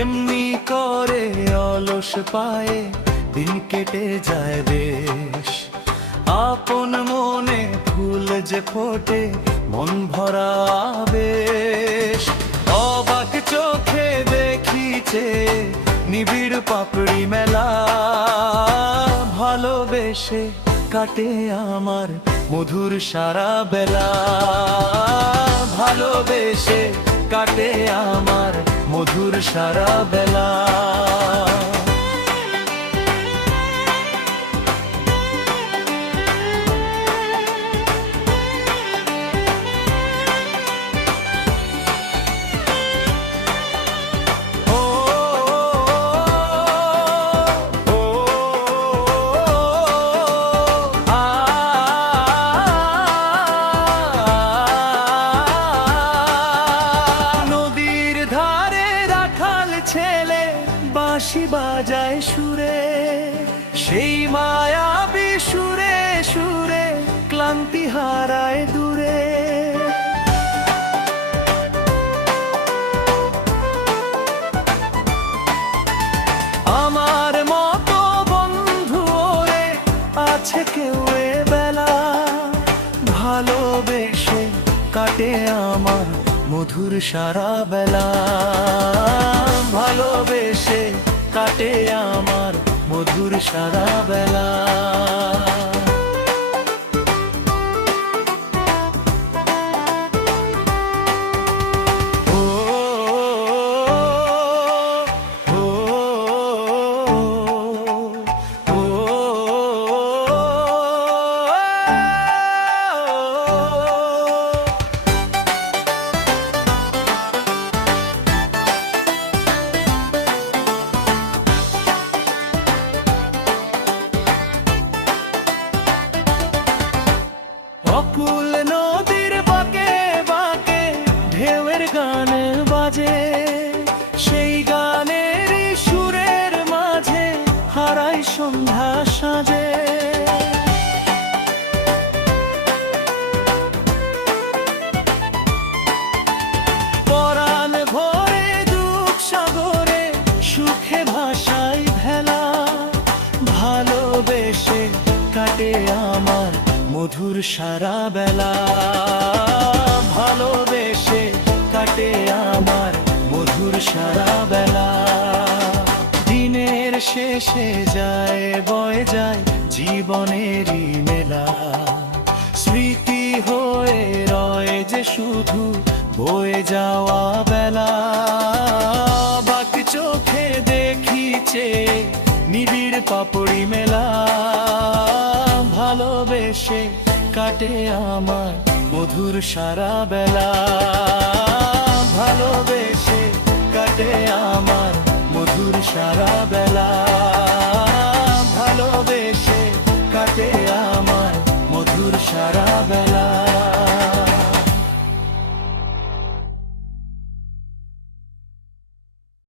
এমনি করে অলস পায়ে দিন কেটে যায় বেশ, আপন মনে ফুল যে ফোটে মন ভরা বেশ। অবাক চোখে দেখিছে নিবিড় পাপড়ি মেলা, ভালোবেসে কাটে আমার মধুর সারা বেলা, ভালোবেসে কাটে আমার মধুর সারা বেলা। ছেলে বাঁশি বাজায় সুরে, সেই মায়াবী সুরে সুরে ক্লান্তি হারায় দূরে। আমার মতো বন্ধু ওরে আছে কেউ এ বেলা, ভালোবেসে কাটে আমার মধুর সারা বেলা, ভালোবেসে কাটে আমার মধুর সারা বেলা। অকুল নদীর বাঁকে বাঁকে ঢেউয়ের গান বাজে, সেই গানের সুরের মাঝে হারাই সন্ধ্যা সাজে। পরাণ ভরে দুঃখ সাগরে সুখে ভাষায় ভেলা, ভালোবেসে কাটে আমার মধুর সারা বেলা, ভালোবেসে কাটে আমার মধুর সারা বেলা। দিনের শেষে যায় বয়ে যায় জীবনেরই মেলা, স্মৃতি হয়ে রয় যে শুধু বয়ে যাওয়া বেলা। বাক চোখে দেখিছে নিবিড় পাপড়ি মেলা, ভালোবেসে কাটে আমার মধুর সারা বেলা, ভালোবেসে কাটে আমার মধুর সারা বেলা।